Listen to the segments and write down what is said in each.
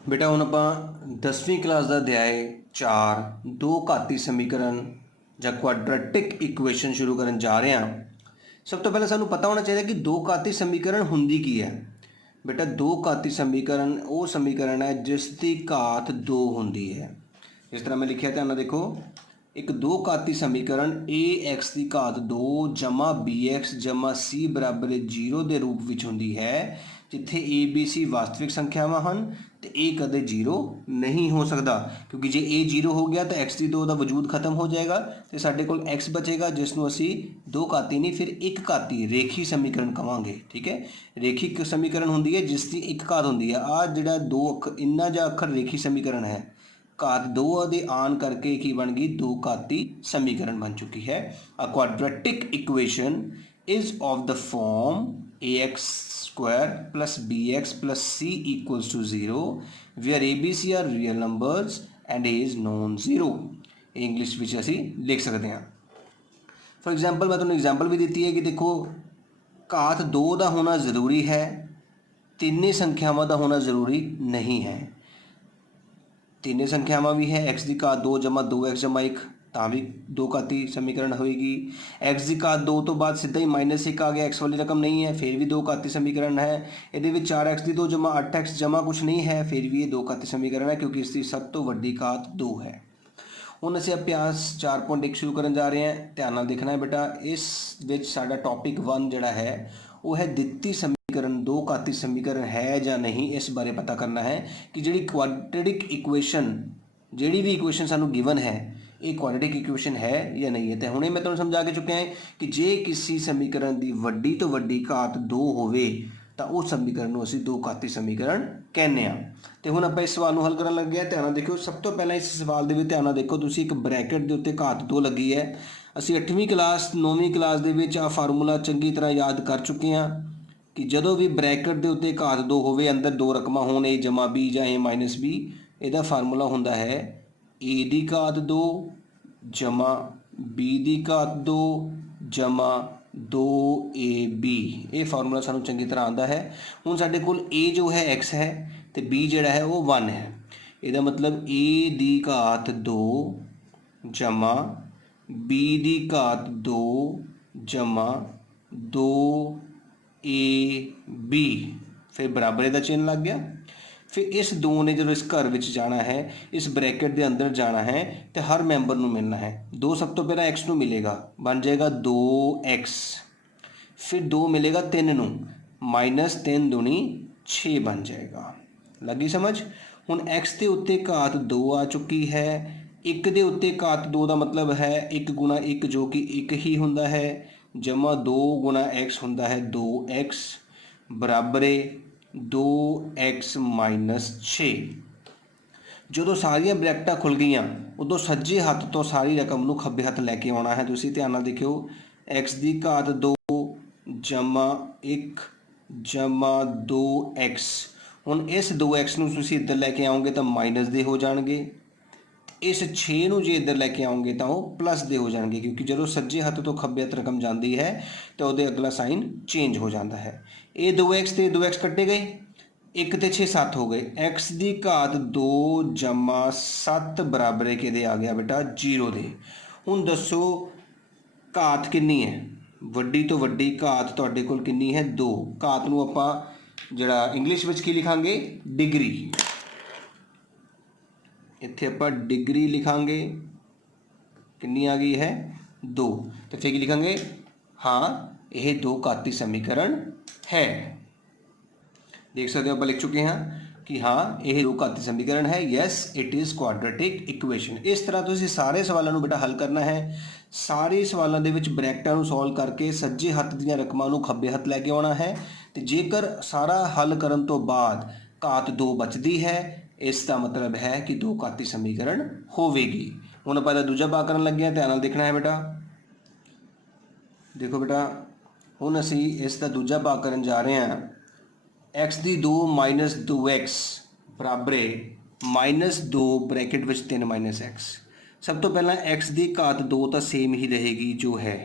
बेटा हुण आपां 10वीं क्लास का अध्याय 4 दो घाती समीकरण ਜਾਂ ਕੁਆਡਰੈਟਿਕ ਇਕੁਏਸ਼ਨ शुरू करन जा रहे हैं। सब तो पहले सानू पता होना चाहिए कि दो घाती समीकरण हुंदी की है। बेटा दो घाती समीकरण वो समीकरण है जिसकी घात दो हुंदी है। इस तरह मैं लिखिया, ध्यान नाल देखो, एक दो घाती समीकरण ए एक्स की घात दो जमा बी एक्स जमा सी बराबर 0 के रूप में होंदी है, जिथे ए बी सी वास्तविक संख्यावां हैं तो ए कदे जीरो नहीं हो सकता, क्योंकि जे ए जीरो हो गया तो एक्स की दो का वजूद खत्म हो जाएगा तो साढ़े कोल एक्स बचेगा, जिसनों असी दो घाती नहीं फिर एक घाती रेखी समीकरण कहांगे। ठीक है, रेखिक समीकरण होंदी है जिसकी एक घात होंदी है। आ जिहड़ा दो अखर इन्ना जा अखर रेखी समीकरण है, घात दो दे आन करके की बन गई दो घाती समीकरण बन चुकी है। A quadratic equation is of the form a x square plus b x plus c equals to 0 where a b c are real numbers and a is non zero. English में असी लिख सकते हैं। फॉर एग्जाम्पल मैं तुम्हें example भी दी है कि देखो, घात दो का होना ज़रूरी है, तीनों संख्यावां का होना ज़रूरी नहीं है। तीनों संख्यावां भी है, एक्स की घात दो जमा दो एक्स जमा एक, तो भी दो घाती समीकरण होएगी। एक्स की घात दो तो बाद सीधा ही माइनस एक आ गया, एक्स वाली रकम नहीं है, फिर भी दो घाती समीकरण है। ये 4x की दो जमा 8x जमा कुछ नहीं है, फिर भी ये दो घाती समीकरण है, क्योंकि इसकी सब तो वड्डी घात दो है। हुण असीं अभ्यास 4.1 शुरू करन जा रहे हैं। ध्यान नाल देखना है बेटा, इस विच साडा टॉपिक 1 जिहड़ा है वो है दित्ती समीकरण दो घाती समीकरण है या नहीं, इस बारे पता करना है कि जिहड़ी क्वाड्रेटिक इक्वेशन जिहड़ी भी इक्वेशन सानू गिवन है ये क्वाड्रेटिक इक्वेशन है या नहीं है। तो हुणे मैं तुहानूं समझा के चुकिया है कि जे किसी समीकरण की वड्डी तो वड्डी घात दो होवे तो उस समीकरण को असीं दो घाती समीकरण कहने आ। तो हुण आपां इस सवाल नूं हल करन लगे हैं। ध्यान नाल देखो, सब तो पहला इस सवाल दे विच ध्यान नाल देखो, तुसीं एक ब्रैकेट दे उत्ते घात दो लगी है। असीं 8वीं क्लास 9वीं क्लास दे विच आ फार्मूला चंगी तरह याद कर चुके हैं कि जदों भी ब्रैकेट दे उत्ते घात दो होवे, अंदर दो रकमां होण ए जमा बी जां ए माइनस बी, इहदा फार्मूला हुंदा है ए दी घात दो जमा बी दी घात दो जमा दो ए बी। ये फार्मूला सानू चंगी तरह आता है। हुण साडे कोल ए जो है एक्स है तो बी जिहड़ा है वो 1 है। इसका मतलब ए दी घात दो जमा बी दी घात दो जमा दो ए बी, फिर बराबर इसका चिन्ह लग गया। फिर इस दो ने जो इस घर में जाना है, इस ब्रैकेट के अंदर जाना है तो हर मैंबर को मिलना है। दो सब तो पहला एक्स को मिलेगा, बन जाएगा 2x, फिर दो मिलेगा 3 नूं, माइनस 3 दूनी 6 बन जाएगा। लगी समझ। हुण एक्स के उत्ते घात दो आ चुकी है, एक दे उत्ते घात दो का मतलब है 1 गुणा 1 जो कि 1 ही हुंदा है, जमा 2 गुणा x हुंदा है 2x बराबर 2x माइनस 6। जो सारिया ब्रैकटा खुल गई उदों सज्जे हाथ तो सारी रकम को खब्बे हाथ लैके आना है। तुसीं ध्यान नाल देखियो, एक्स की घात दो जमा 1 जमा 2x। हुण इस 2x नूं तुसीं इधर लैके आओगे तो माइनस दे हो जाएंगे, इस 6 नूं जे इधर लैके आओगे तो वह प्लस दे हो जाएंगे, क्योंकि जो सज्जे हत्थ तो खब्बे हत्थ रकम जाती है तो वो अगला साइन चेंज हो जाता है। ये 2x ते 2x कट्टे गए, 1 ते 6 7 हो गए। एक्स की घात दो जमा 7 बराबर कि आ गया बेटा 0 दे। हुण दसो घात कितनी है, वड्डी तो वड्डी घात तुहाडे कोल कितनी है 2। घात नूं आपां जिहड़ा इंग्लिश विच की लिखांगे, डिग्री। इत्थे आपां डिग्री लिखांगे, कितनी आ गई है 2। तो फिर लिखांगे हाँ यह दो घाती समीकरण है। देख सकते हो आप लिख चुके हैं कि हाँ यह दो घाती समीकरण है, yes it is quadratic equation. इस तरह तुसीं सारे सवालों को बेटा हल करना है। सारे सवालों के ब्रैकेटां नूं सॉल्व करके सज्जे हत्थ दीआं रकमां नूं खब्बे हत्थ लैके आउणा है। तो जेकर सारा हल करन तो बाद घात दो बचती है, इसका मतलब है कि दो घाती समीकरण होवेगी। हुण आपां इहदा दूजा भाग करन लगे हैं। ध्यान नाल देखना है बेटा, देखो बेटा हुण असीं इसका दूजा भाग करन जा रहे हैं। एक्स की दो माइनस 2x बराबर माइनस 2 ब्रैकेट में 3 माइनस एक्स। सब तो पहला एक्स की घात दो तो सेम ही रहेगी जो है,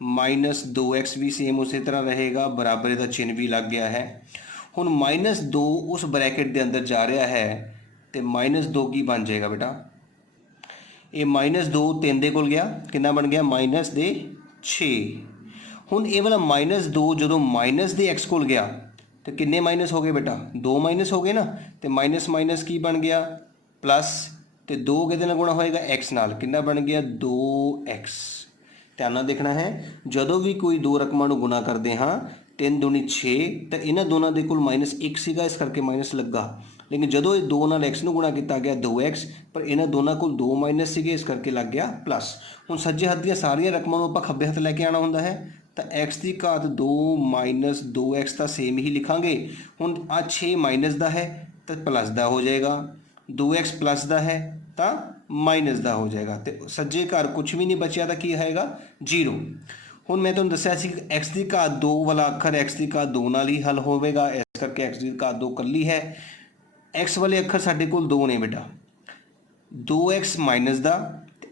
माइनस 2x भी सेम उसी तरह रहेगा, बराबर इसका चिन्ह भी लग गया है। ਹੁਣ -2 उस ब्रैकेट के अंदर जा रहा है तो -2 की बन जाएगा बेटा, ये -2 3 दे कोल गया, कितना बन गया -6। हुण ये वाला -2 जो माइनस दे एक्स कोल गया तो किन्ने माइनस हो गए बेटा, 2 माइनस हो गए ना, तो माइनस माइनस की बन गया प्लस, तो 2 किहदे नाल गुणा होएगा एक्स नाल, कितना बन गया 2x। ध्यान नाल देखना है, जदों भी कोई दो रकमां नूं गुणा करते हाँ 3 दूनी 6, तो इन्हां दोनों के कोल -1 सीगा, इस करके माइनस लगा, लेकिन जदों ये 2 नाल x नूं गुणा किया गया 2x, पर इन्हां दोनों कोल 2 माइनस सीगे, इस करके लग गया प्लस। हुण सज्जे हत्थ दीआं सारियां रकमां नूं आपां खब्बे हत्थ लैके आना हुंदा है, तो x की घात 2 माइनस 2x तो सेम ही लिखांगे। हुण आ 6 माइनस का है तो प्लस का हो जाएगा, 2x प्लस का है तो माइनस का हो जाएगा, तो सज्जे घर कुछ भी नहीं बचिया तो की आएगा 0। हुण मैं तुहानूं दस्सिया सी एक्स की घात 2 वाला अखर एक्स की घात 2 नाल ही हल होवेगा, इस करके एक्स की घात 2 कली है। एक्स वाले अखर साडे कोल 2 ने बेटा, 2x माइनस का,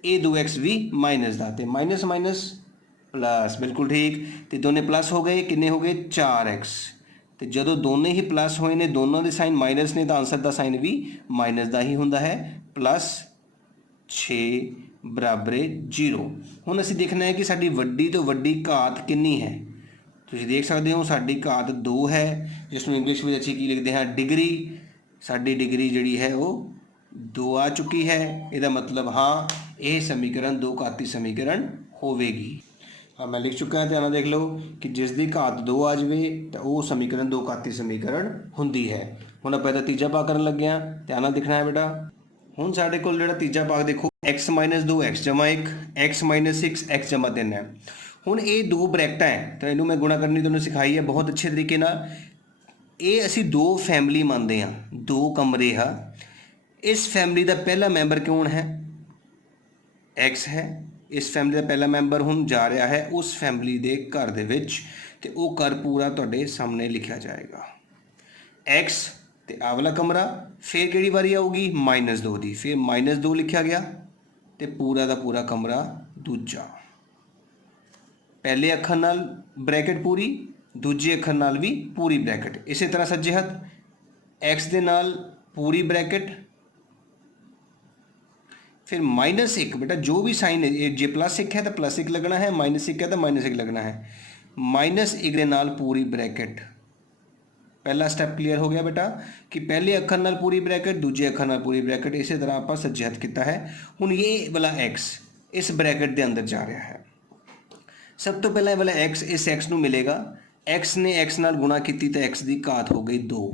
ये 2x भी माइनस का, तो माइनस माइनस प्लस, बिल्कुल ठीक, तो दोनों प्लस हो गए, किन्ने हो गए 4x। तो जो दोनों ही प्लस होए ने, दोनों के साइन माइनस ने, तो आंसर का साइन भी माइनस का ही होंदा है, +6 बराबर 0। हुण असीं देखना है कि साडी वड्डी तो वड्डी घात कितनी है। तुसीं देख सकते हो साडी घात 2 है, जिसनूं इंग्लिश में असीं की लिखते हैं डिग्री। साडी डिग्री जिहड़ी है वो 2 आ चुकी है, इसका मतलब हाँ यह समीकरण दो घाती समीकरण होवेगी। हाँ मैं लिख चुका है, ध्यान देख लो कि जिसकी घात 2 आ जाए तो वह समीकरण दो घाती समीकरण होंदी है। हुण आपां इहदा तीजा भाग करन लगे हां, ध्यान नाल देखना है बेटा। हुण साडे कोल जिहड़ा तीजा भाग देखो, x - 2 x = 1, x - 6 x = 3 है। हुण ये दो ब्रैकेटां है, तो इनू मैं गुणा करनी तुहानूं सिखाई है बहुत अच्छे तरीके नाल। ये असीं दो फैमिली मानते हैं, 2 कमरे है, इस फैमिली का पहला मैंबर कौन है, x है। इस फैमिली का पहला मैंबर हुण जा रहा है उस फैमिली के घर दे विच, ते वो घर पूरा तुहाडे सामने लिखा जाएगा, x ते आ वाला कमरा, फिर किहड़ी वारी आऊगी -2 की, फिर -2 लिखा गया, तो पूरा का पूरा कमरा दूजा, पहले अखर नाल ब्रैकेट पूरी, दूजे अखर नाल भी पूरी ब्रैकेट। इस तरह सज्जे हत्थ x दे नाल पूरी ब्रैकेट, फिर -1 बेटा जो भी साइन है, जे +1 है तो +1 लगना है, -1 है तो -1 लगना है, -1 के नाल पूरी ब्रैकेट। पहला स्टैप क्लीयर हो गया बेटा कि पहले अखर नाल पूरी ब्रैकेट, दूजे अखर नाल पूरी ब्रैकेट। इस तरह आप सज्जे हत्थ किया है। हुण ये वाला x इस ब्रैकेट के अंदर जा रहा है, सब तो पहला वाला x इस x नूं मिलेगा, x ने x नाल गुणा की तो x की घात हो गई 2।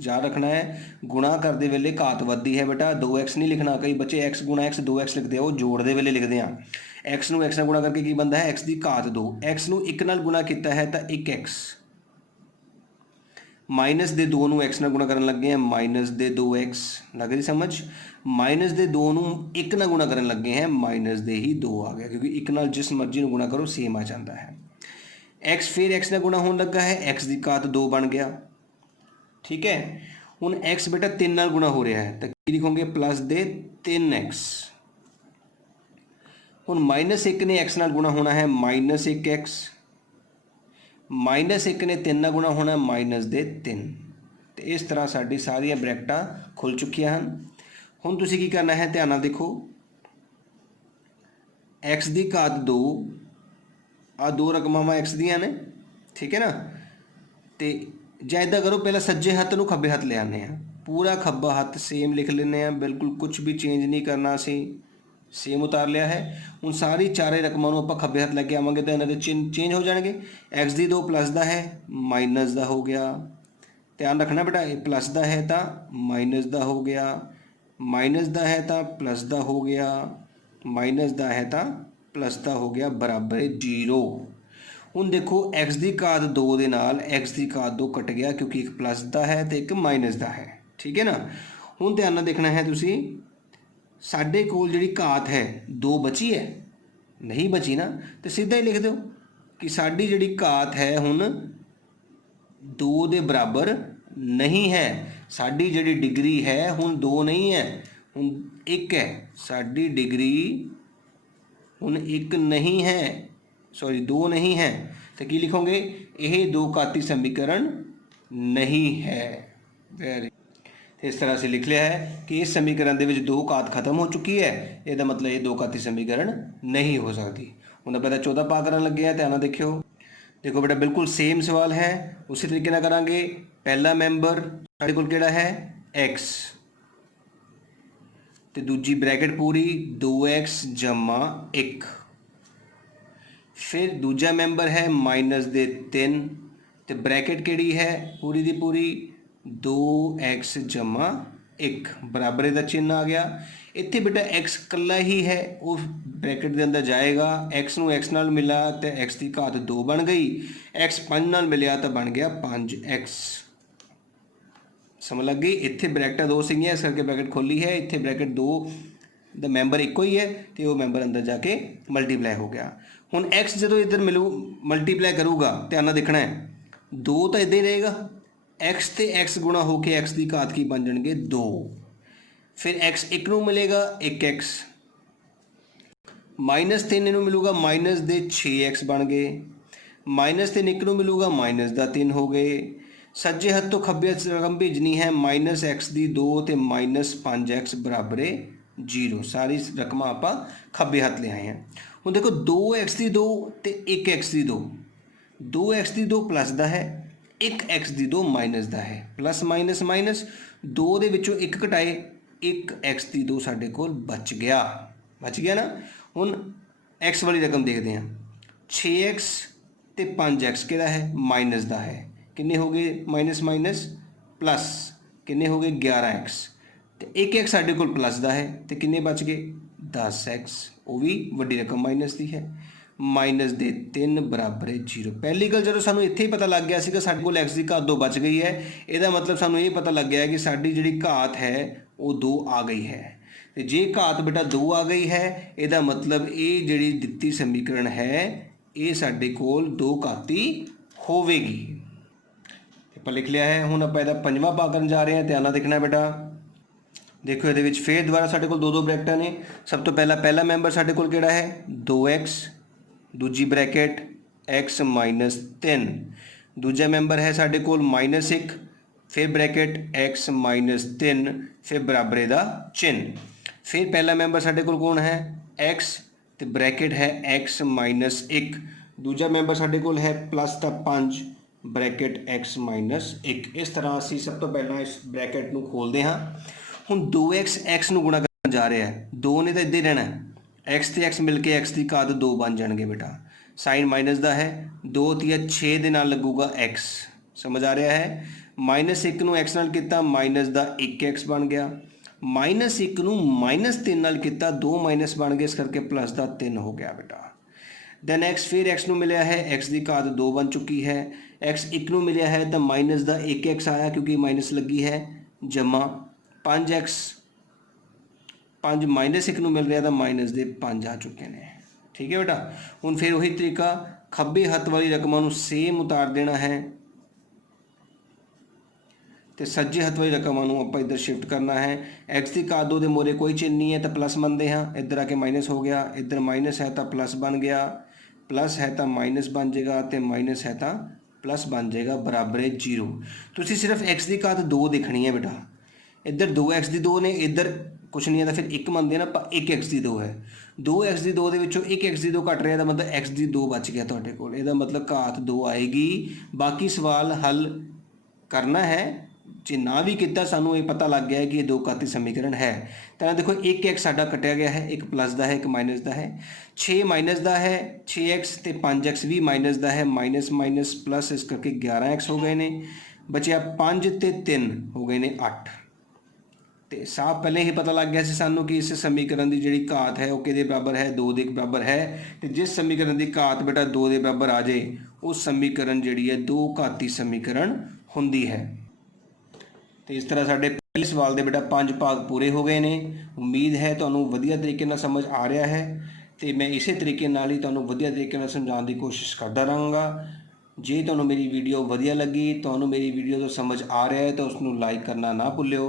याद रखना है गुणा करते वेले घात वधदी है बेटा, 2x नहीं लिखना। कई बच्चे x गुणा x 2x लिखते हैं, वो जोड़ते वेले लिखते हैं। x नूं x नाल गुणा करके की बनता है x की घात 2, x नूं 1 नाल गुणा किया है तो 1x, माइनस दे 2 नूं x नाल गुणा करन लगे हैं, -2x, लग रही समझ। -2 नूं 1 नाल गुणा करन लगे हैं, -2 आ गया, क्योंकि 1 नाल जिस मर्जी नूं गुणा करो सेम आ जाता है। x फिर x नाल गुणा होने लगा है, x की घात 2 बन गया, ठीक है। हुण x बेटा 3 नाल गुणा हो रहा है, तो की लिखोगे +3x। हुण -1 ने x नाल गुणा होना है, -1x, -1 ने 3 नाल गुणा होना -3। तो इस तरह साडी सारियां ब्रैकेटां खुल चुकियां हैं। हुण तुसीं की करना है, ध्यान नाल देखो, x की घात 2 आ 2 रकमावां x दियां ने, ठीक है ना। तो ਜਾਂ इदा करो पहले सज्जे हत्थ नूं खब्बे हत्थ ले आने, पूरा खब्बा हत्थ सेम लिख लेने, बिल्कुल कुछ भी चेंज नहीं करना, असी सेम उतार लिया है। हुण सारी चारे रकमां नूं आपां खब्बे हत्थ लैके आवांगे तो इन्हां दे चिन्ह चेंज हो जाएंगे। x की 2 प्लस का है, माइनस का हो गया, ध्यान रखना बेटा, ये प्लस का है तो माइनस का हो गया, माइनस का है तो प्लस का हो गया, माइनस का है तो प्लस का हो गया, बराबर 0। हुण देखो x की घात 2 के नाल x की घात 2 कट गया, क्योंकि एक प्लस का है तो एक माइनस का है, ठीक है ना। हुण ध्यान नाल देखना है तुसीं, साडे कोल जिहड़ी घात है 2 बची है, नहीं बची ना, तो सीधा ही लिख दो कि साडी जिहड़ी घात है हुण 2 के बराबर नहीं है। साडी जिहड़ी डिग्री है हुण 2 नहीं है, हुण 1 है। साडी डिग्री हुण 1 नहीं है, सॉरी 2 नहीं है, तो की लिखोगे, यह दो घाती समीकरण नहीं है। वेरी, इस तरह से लिख लिया है कि इस समीकरण ਦੇ ਵਿੱਚ 2 ਘਾਤ ਖਤਮ ਹੋ ਚੁੱਕੀ ਹੈ, ਇਹਦਾ ਮਤਲਬ ਇਹ 2 ਘਾਤੀ ਸਮੀਕਰਨ नहीं हो सकती। ਹੁਣ ਆਪਾਂ 14 ਪਾ ਕਰਨ ਲੱਗੇ ਆ, ਧਿਆਨ ਨਾਲ ਦੇਖਿਓ। देखो बेटा बिल्कुल सेम सवाल है, उसी तरीके ना करांगे। पहला मैंबर साडे कोल किहड़ा है x, ते दूजी ब्रैकेट पूरी 2x जमा 1। फिर दूजा मैंबर है माइनस दे 3, ते ब्रैकेट किहड़ी है पूरी दी पूरी 2x जमा 1, बराबर इहदा चिन्ह आ गया। इत्थे बेटा x कल्ला ही है, वो ब्रैकेट के अंदर जाएगा, x नूं x नाल मिला तो x की घात 2 बन गई, x 5 नाल मिलिया तो बन गया 5x। समझ लग गई। इत्थे ब्रैकेट 2 सीगियां, इस करके ब्रैकेट खोली है। इत्थे ब्रैकेट 2 दा मैंबर एको ही है, तो वो मैंबर अंदर जाके मल्टीप्लाई हो गया। हुण x जो इधर मिलू मल्टीप्लाई करूगा, ध्यान नाल देखना है, 2 तो इदां ही रहेगा, x ते x गुणा होके x की घात की बन जाएंगे 2। फिर x 1 नूं मिलेगा 1x, माइनस 3 इनू मिलूगा माइनस दे 6x बन गए, माइनस 3 1 नूं मिलूगा माइनस दा 3 हो गए। सज्जे हथ तो खब्बे हथ रकम भेजनी है, माइनस x दी 2 ते माइनस 5x बराबर 0। सारी रकम आप खब्बे हथ ले आए हैं। हुण देखो 2x दी 2 ते 1x दी 2, 2x दी 2 प्लस दा है, 1x दी 2 माइनस दा है, प्लस माइनस माइनस 2 दे विचों 1 घटाए, 1x दी 2 साडे कोल बच गया ना। हुण x वाली रकम देखते हैं, 6x ते 5x किहड़ा है माइनस दा है, किन्ने हो गए माइनस माइनस प्लस, किन्ने हो गए 11x, ते 1x साडे कोल प्लस दा है, ते किन्ने बच गए 10x, वो भी वड्डी रकम माइनस दी है। माइनस दे 3 बराबर 0। पहली गल जो सानू इत्थे ही पता लग गया सीगा साडे कोल x की घात 2 बच गई है, ਇਹਦਾ मतलब सानू ये पता लग गया है कि साडी जिहड़ी घात है वो 2 आ गई है। तो जे घात बेटा 2 आ गई है, ਇਹਦਾ मतलब ये जिहड़ी दित्ती समीकरण है ये साडे कोल 2 घाती होवेगी। ਆਪਾਂ लिख लिया है। हुण ਆਪਾਂ ਇਹਦਾ पंजवां पा करन जा रहे हैं, ध्यान नाल देखना बेटा। देखो ये फिर दोबारा साडे कोल 2 ब्रैकेटां ने। सब तो पहला मैंबर साडे कोल किहड़ा है 2x, दूजी ब्रैकेट x माइनस 3, दूजा मैंबर है साडे कोल माइनस 1, फिर ब्रैकेट x माइनस 3, फिर बराबर दा चिन्ह। फिर पहला मैंबर साडे कोल कौन है x, तो ब्रैकेट है x माइनस 1, दूजा मैंबर साडे कोल है प्लस दा 5, ब्रैकेट x माइनस 1। इस तरह असीं सब तो पहला इस ब्रैकेट नूं खोलते हाँ। हुण 2x x नूं गुणा करन जा रहा है, 2 ने तो इद्दां ही रहना है, x ते x मिल के x की घात 2 बन जाएंगे बेटा। साइन माइनस दा है, 2 तिया 6 दे नाल लगूगा x, समझ आ रहा है। माइनस 1 नूं x नाल किता माइनस दा 1x बन गया, माइनस 1 नूं माइनस 3 नाल किता 2 माइनस बन गए, इस करके प्लस दा 3 हो गया बेटा। दैन x फिर x नूं मिलिया है, x की घात 2 बन चुकी है, x 1 नूं मिलिया है तो माइनस दा 1x आया क्योंकि माइनस लगी है, जमा 5x, 5 माइनस 1 नूं मिल रहा था माइनस दे 5 आ चुके हैं। ठीक है बेटा। हुण फिर वही तरीका खब्बे हथ वाली रकमां नूं सेम उतार देना है, तो सज्जे हथ वाली रकमां नूं आपां इधर शिफ्ट करना है। x की घात 2 दे मोरे कोई चिन्ह नहीं है तो प्लस बनते हाँ, इधर आके माइनस हो गया, इधर माइनस है तो प्लस बन गया, प्लस है तो माइनस बन जाएगा, तो माइनस है तो प्लस बन जाएगा, बराबर 0। तुसीं सिर्फ x की घात 2 देखनी है बेटा, इधर 2x की 2 ने, इधर कुछ नहीं है तो फिर 1 मनते हैं ना, 1x की 2 है, 2x की 2 के 1x की 2 घट रहा है, मतलब x की 2 बच गया तुहाडे कोल, ਇਹਦਾ मतलब घात 2 आएगी। बाकी सवाल हल करना है, जे ना भी किया सानू ये पता लग गया है कि ये 2 घाती समीकरण है। तो देखो 1x साडा कटिया गया है, एक प्लस का है एक माइनस का है, 6 माइनस का है, 6x तो 5x भी माइनस का है, माइनस माइनस प्लस, इस करके 11x हो गए ने, बचिया 5 ते 3 हो गए ने 8। तो साफ पहले ही पता लग गया से सानू कि इस समीकरण की जिहड़ी घात है वो किहदे बराबर है 2 के बराबर है। तो जिस समीकरण की घात बेटा 2 के बराबर आ जाए उस समीकरण जिहड़ी है 2 घाती समीकरण हुंदी है। तो इस तरह साडे पहले सवाल के बेटा 5 भाग पूरे हो गए ने। उम्मीद है तुहानू वधिया तरीके नाल समझ आ रहा है, तो मैं इस तरीके नाल ही तुहानू वधिया तरीके नाल समझाउण की कोशिश करता रहांगा। जे तुहानू मेरी वीडियो वधिया लगी, तुहानू मेरी वीडियो तो समझ आ रहा है तो उसनू लाइक करना ना भुल्लिओ।